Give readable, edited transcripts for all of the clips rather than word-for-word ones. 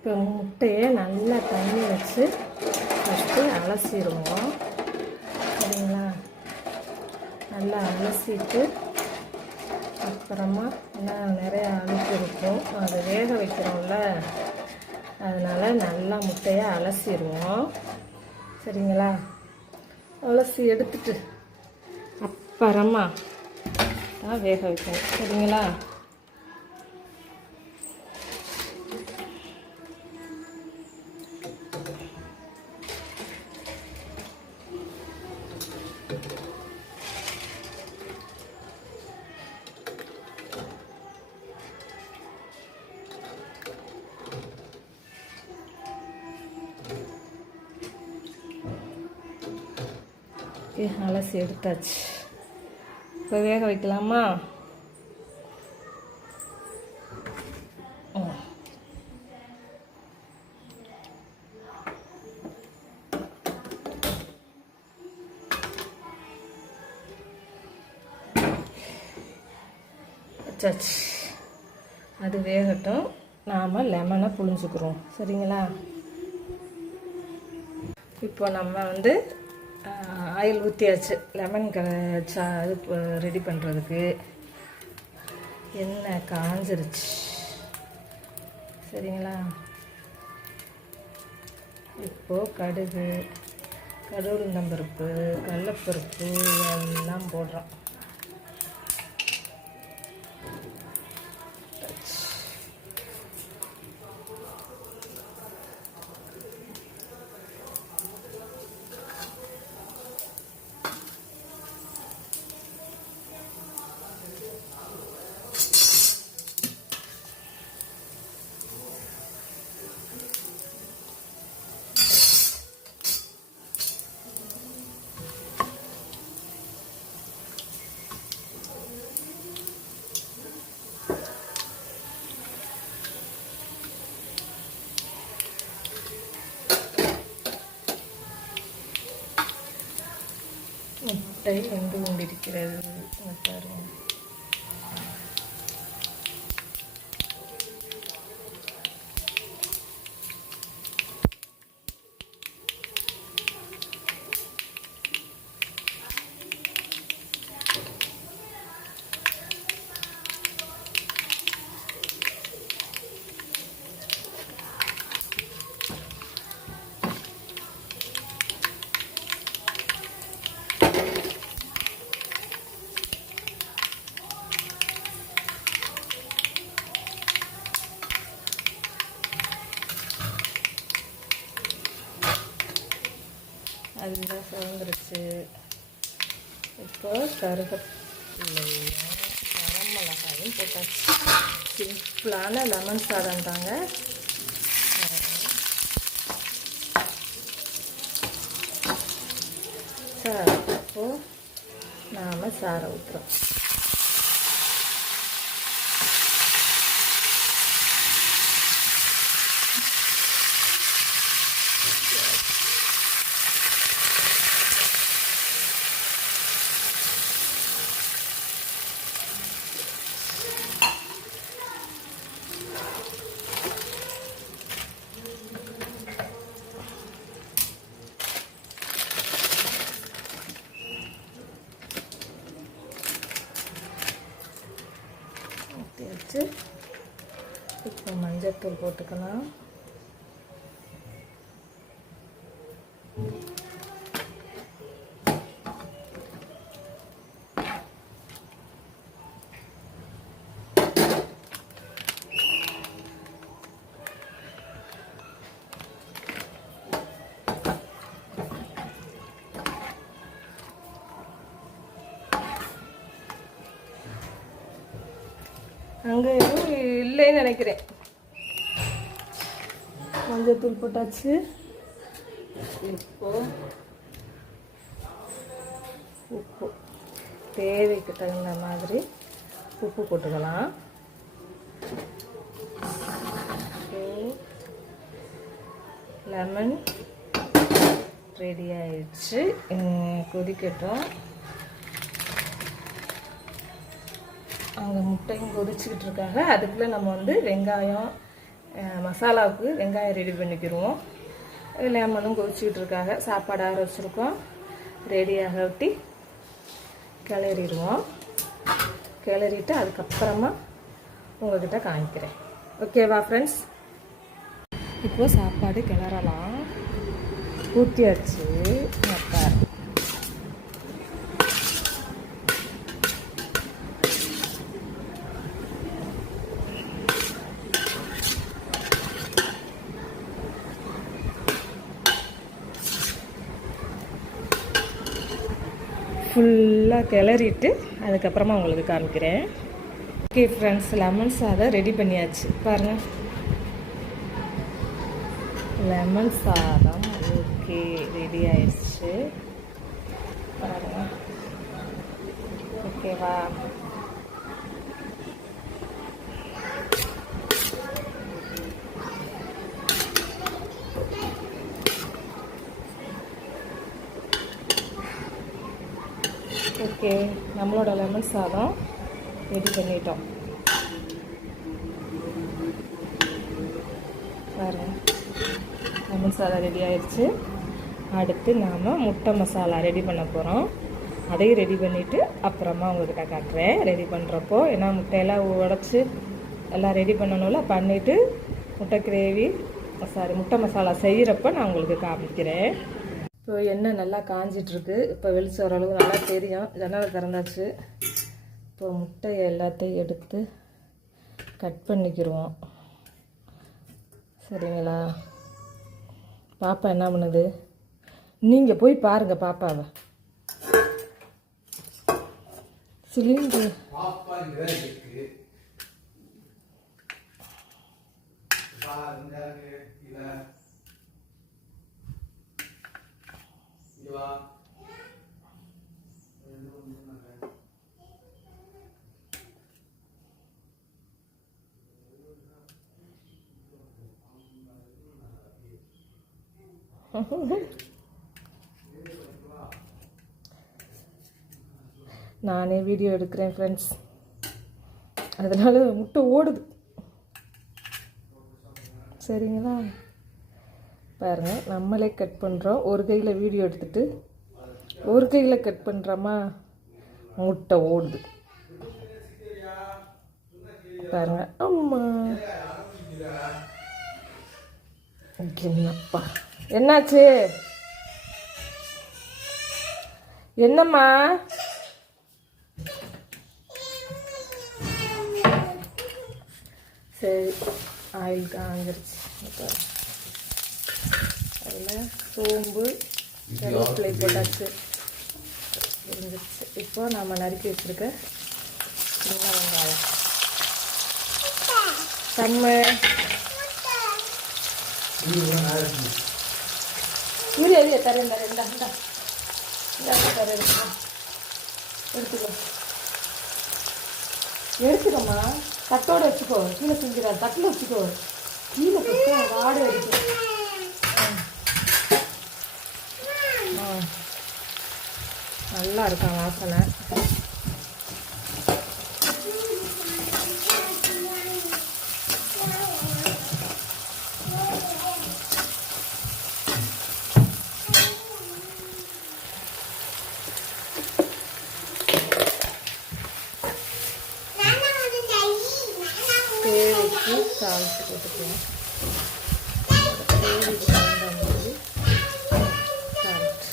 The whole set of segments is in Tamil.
இப்போ முட்டையை நல்லா தண்ணி வச்சு ஃபஸ்ட்டு அலசிடுவோம். சரிங்களா? நல்லா அலசிட்டு அப்புறமா இன்னும் நிறைய அழுக்கு இருக்கும், அதை வேக வைக்கிறோம்ல, அதனால் நல்லா முட்டையை அலசிடுவோம். சரிங்களா? அலசி எடுத்துட்டு அப்புறமா தான் வேக வைக்கணும். சரிங்களா? அலசி எடுத்தாச்சு. இப்போ வேக வைக்கலாமா? வச்சாச்சு. அது வேகட்டும், நாம் லெமனை புழிஞ்சுக்கிறோம். சரிங்களா? இப்போ நம்ம வந்து ஆயில் ஊற்றியாச்சு லெமன் இது ரெடி பண்ணுறதுக்கு. எண்ணெய் காஞ்சிருச்சு. சரிங்களா? இப்போது கடுகு, உளுந்தம்பருப்பு, கடலைப்பருப்பு எல்லாம் போடுறோம். முட்டை வெந்து கொண்டிருக்கிறது. பாருங்கள். அதுதான் சிவந்துருச்சு. இப்போ கருவேப்பிலையும் வரமிளகாயும் போட்டாச்சு. சிம்பிளான லெமன் சாதம் தாங்க. சார் அப்போது நாம் சாரை ஊற்றுறோம். வச்சு இப்போ மஞ்சத்தூள் போட்டுக்கலாம். அங்கே எதுவும் இல்லைன்னு நினைக்கிறேன். மஞ்சத்தூள் போட்டாச்சு. இப்போ உப்பு தேவைக்கு தகுந்த மாதிரி உப்பு போட்டுக்கலாம். லெமன் ரெடி ஆயிடுச்சு. கொதிக்கட்டும். அங்கே முட்டையும் கொதிச்சுக்கிட்டு இருக்காங்க. அதுக்குள்ளே நம்ம வந்து வெங்காயம், மசாலாவுக்கு வெங்காயம் ரெடி பண்ணிக்கிடுவோம். லெமனும் கொதிச்சுக்கிட்டு இருக்காங்க. சாப்பாடு ஆற வச்சுருக்கோம். ரெடியாக விட்டு கிளறிடுவோம். கிளறிட்டு அதுக்கப்புறமா உங்கள்கிட்ட காமிக்கிறேன். ஓகேவா ஃப்ரெண்ட்ஸ்? இப்போது சாப்பாடு கிளறலாம். ஊற்றியாச்சு. மத்தார் ஃபுல்லாக கிளறிட்டு அதுக்கப்புறமா உங்களுக்கு காமிக்கிறேன். ஓகே ஃப்ரெண்ட்ஸ், லெமன் சாதம் ரெடி பண்ணியாச்சு. பாருங்கள், லெமன் சாதம் ஓகே ரெடி ஆயிடுச்சு. பாருங்கள், ஓகேவா? ஓகே, நம்மளோட லெமன் சாதம் ரெடி பண்ணிட்டோம். பாருங்கள், லெமன் சாதம் ரெடி ஆயிடுச்சு. அடுத்து நாம் முட்டை மசாலா ரெடி பண்ண போகிறோம். அதையும் ரெடி பண்ணிவிட்டு அப்புறமா உங்கள்கிட்ட காட்டுறேன் ரெடி பண்ணுறப்போ. ஏன்னா முட்டையெல்லாம் உடச்சி எல்லாம் ரெடி பண்ணணும்ல, பண்ணிவிட்டு முட்டை மசாலா செய்கிறப்ப நான் உங்களுக்கு காமிக்கிறேன். இப்போ எண்ணெய் நல்லா காஞ்சிட்ருக்கு. இப்போ வெளிச்சம் ஓரளவு நல்லா தெரியும். ஜன்னலை திறந்தாச்சு. இப்போ முட்டையை எல்லாத்தையும் எடுத்து கட் பண்ணிக்கிடுவோம். சரிங்களா? பாப்பா என்ன பண்ணுது? நீங்கள் போய் பாருங்கள் பாப்பாவை. சிலிண்டர் நானே வீடியோ எடுக்கிறேன் ஃப்ரெண்ட்ஸ், அதனால முட்டை ஓடுது. சரிங்களா? பாருங்கள், நம்மளே கட் பண்ணுறோம். ஒரு கையில் வீடியோ எடுத்துகிட்டு ஒரு கையில் கட் பண்ணுறோமா, முட்டை ஓடுது. பாருங்க. அம்மா என்னப்பா, என்னாச்சு? என்னம்மா? சரி, ஆயில் காஞ்சிருச்சு. அதில் சோம்பு கருவேப்பிலை போட்டாச்சு, இருந்துச்சு. இப்போ நம்ம நறுக்கி வச்சுருக்க சின்ன வெங்காயம், தன்மை இது தரேன் எடுத்துக்கோமா. தட்டோடு வச்சுக்கோ, கீழே செஞ்சிடா. தட்டில் வச்சுக்கோ, கீழே போட்டு வாடை அடிக்கும். நல்லா இருக்கும் வாசனை. தேவைக்கு சால்ட்டு போட்டுக்கலாம். தேவைக்கு தகுந்த மாதிரி சால்ட்.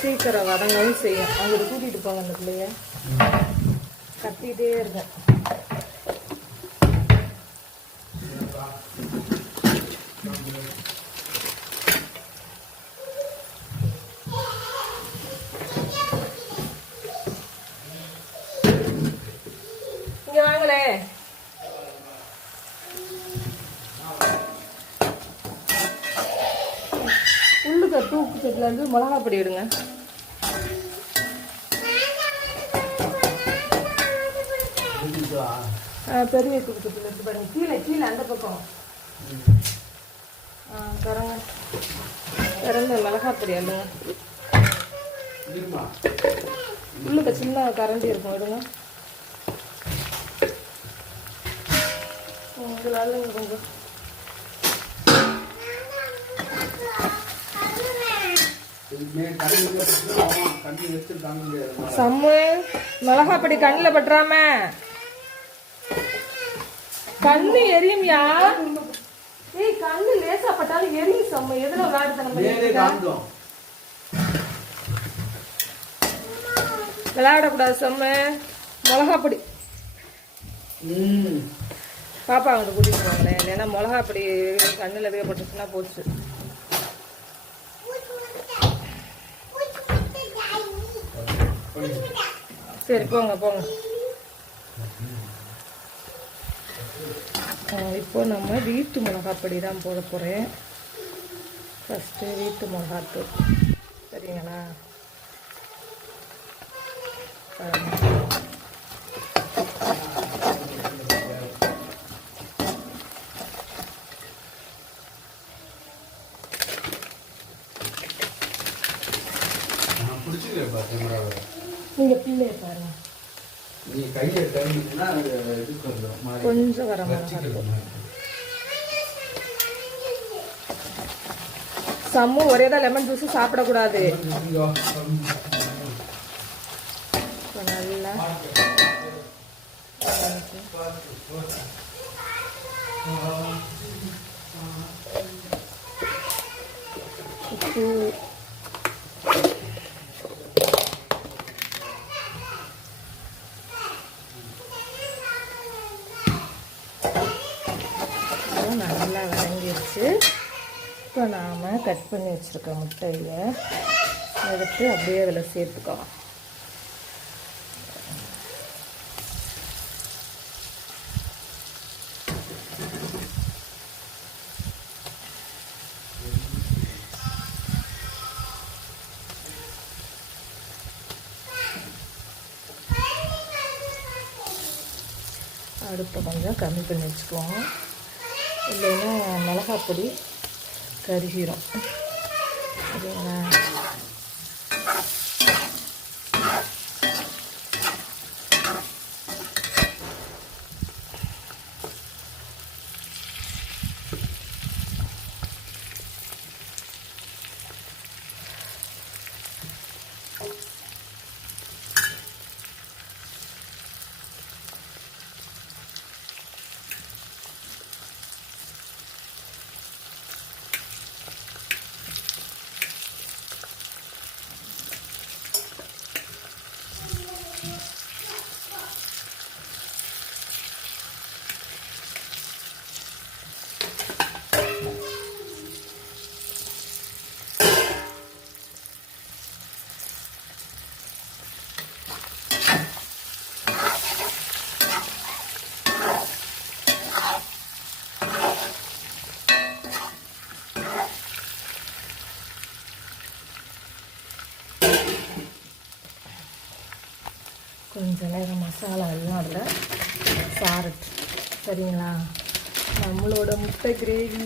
சீக்கிரம் வதங்கவும் செய்யும். அவங்களுக்கு கூட்டிகிட்டு போங்க, அந்த பிள்ளைய கத்திகிட்டே இருக்கேன். இங்கே வாங்களே. உள்ளுக்க தூக்கு செட்டில் இருந்து மிளகா பொடி எடுங்க. பெரிய தூக்கு செட்டில் எடுத்து பாருங்க. கீழே கீழே அந்த பக்கம் தரங்க. திறந்த மிளகா பொடி எடுங்க. உள்ளுக்க சின்ன கரண்டி இருக்கும், எடுங்க. கொஞ்சம் சம்மு மிளகாப்பொடி கண்ணில் பட்டுறாம கண்ணு எரியும்யா. ஏய் கண்ணு லேசா பட்டாலும் எரியும் சம்மு. எதுல விளையாடக்கூடாது சம்மு. மிளகாப்பொடி பாப்பா அங்கிட்ட கூட்டிட்டு போங்களேன். இல்லைன்னா மிளகாப்பொடி கண்ணில் எதுவும் பட்டுச்சுன்னா போச்சு. சரி போங்க போங்க. இப்போ நம்ம வீட்டு மிளகாப்பொடி தான் போட போகிறேன். ஃபஸ்ட்டு வீட்டு மிளகாத்தூள் சரிங்களா. நீங்கள் பிள்ளைய பாருங்க. கொஞ்சம் வர சம்மு ஒரே தான் லெமன் ஜூஸ் சாப்பிடக்கூடாது. நல்லா உப்பு நல்லா வதங்கிடுச்சு. இப்போ நாம் கட் பண்ணி வச்சுருக்க முட்டையை எடுத்து அப்படியே அதில் சேர்த்துக்கலாம். அடுப்பை கொஞ்சம் கம்மி பண்ணி வச்சுக்குவோம். இல்லைன்னா மிளகாப்பொடி கருகிரும். சரிங்களா. கொஞ்சம் நேரம் மசாலா எல்லாம் அதில் சாரட்டு. சரிங்களா. நம்மளோட முட்டை கிரேவி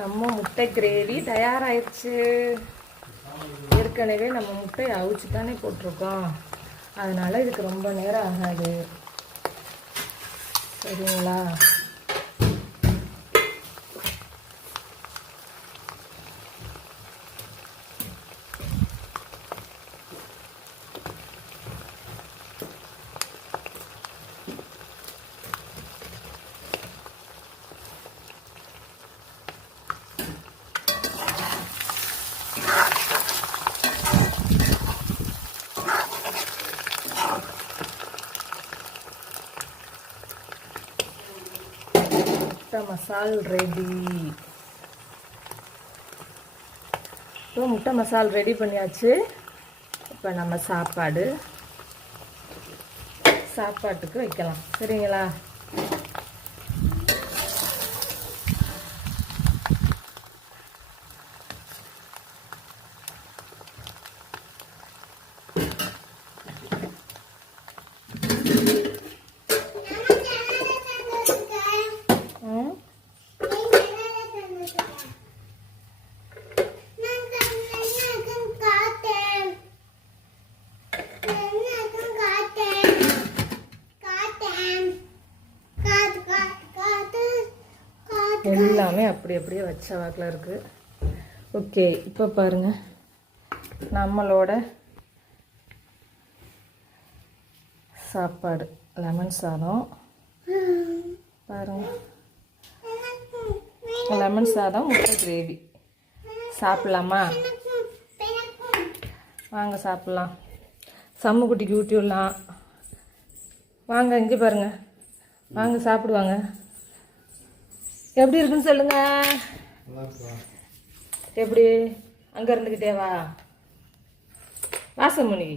நம்ம முட்டை கிரேவி தயாராகிடுச்சு. ஏற்கனவே நம்ம முட்டையை அவிச்சு தானே போட்டிருக்கோம், அதனால் இதுக்கு ரொம்ப நேரம் ஆகாது. சரிங்களா? முட்டை மசால் ரெடி. இப்போ முட்டை மசால் ரெடி பண்ணியாச்சு. இப்போ நம்ம சாப்பாட்டுக்கு வைக்கலாம். சரிங்களா? எல்லாமே அப்படியே வச்ச வாக்கில் இருக்குது. ஓகே, இப்போ பாருங்கள், நம்மளோட சாப்பாடு லெமன் சாதம் பாருங்கள். லெமன் சாதம் முட்டை கிரேவி சாப்பிட்லாமா? வாங்க சாப்பிட்லாம். சம்முக்குட்டிக்கு ஊட்டி விடலாம். வாங்க, இங்கே பாருங்கள், வாங்க சாப்பிடுவாங்க. எப்படி இருக்குன்னு சொல்லுங்க. எப்படி அங்கே இருந்துக்கிட்டே வாசமுனி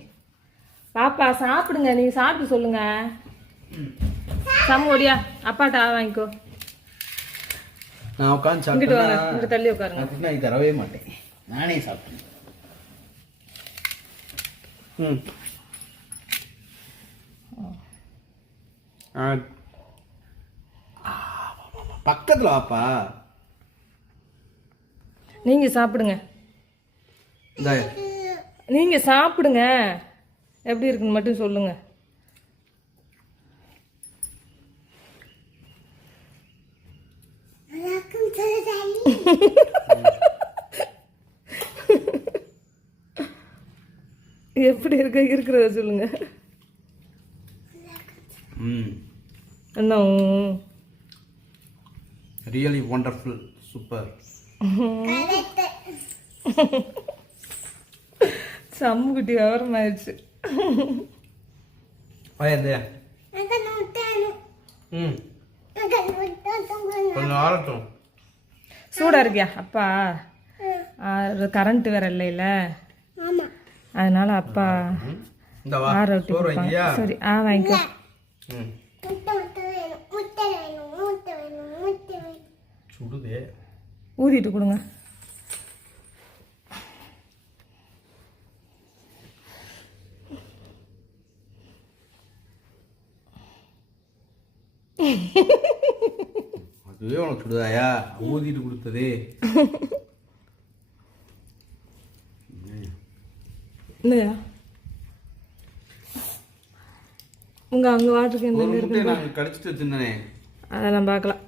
பாப்பா சாப்பிடுங்க. நீங்கள் சாப்பிட்டு சொல்லுங்க. சம்மு ஓடியா, அப்பாட்டா வாங்கிக்கோ. நான் உட்காந்து இங்கிட்டு வாங்க, இங்கிட்டு தள்ளி உட்காருங்க. நான் தரவே மாட்டேன், நானே சாப்பிட்டேன். பக்கத்துல வாப்பா. நீங்க சாப்பிடுங்க. நீங்க சாப்பிடுங்க, எப்படி இருக்குன்னு மட்டும் சொல்லுங்க. எப்படி இருக்கிறத சொல்லுங்க. என்ன ரியலி வண்டர்ஃபுல், சூப்பர். சம்முக்குட்டி விவரம் ஆயிடுச்சு. சூடா இருக்கியா அப்பா? கரண்ட் வேற இல்லைல, அதனால அப்பா ஆற விட்டு கொடுப்பாங்க. சரி, வாங்கிக்கோ. சுடுதே, ஊதிட்டு கொடுங்க. அதுவே உனக்கு சுடுதாயா? ஊதிட்டு கொடுத்ததே. இல்லையா? அங்கே வாட்டருக்கு என்ன இருக்கு? நாங்கள் கடிச்சிட்டு வச்சுருந்தேனே, அதெல்லாம் பார்க்கலாம்.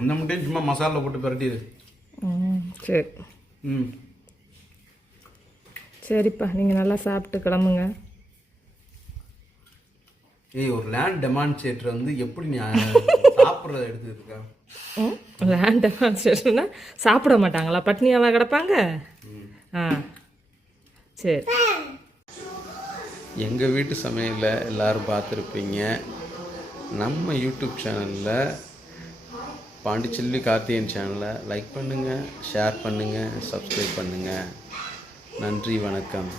அந்த முட்டையும் சும்மா மசாலா போட்டு பரட்டிடு. சரி. சரிப்பா, நீங்கள் நல்லா சாப்பிட்டு கிளம்புங்க. ஒரு லேண்ட் டெமான்ஸ்ட்ரேட்டர் வந்து எப்படி நீ சாப்பிட்றத எடுத்துக்கிட்டு இருக்கா? லேண்ட் டெமான்ஸ்ட்ரேட்டர்னா சாப்பிட மாட்டாங்களா? பட்னியாவா கிடப்பாங்க? சரி. எங்கள் வீட்டு சமையலில் எல்லோரும் பார்த்துருப்பீங்க. நம்ம யூடியூப் சேனலில் பாண்டிச்செல்வி கார்த்திகேயன் சேனலை லைக் பண்ணுங்கள், ஷேர் பண்ணுங்கள், சப்ஸ்கிரைப் பண்ணுங்கள். நன்றி, வணக்கம்.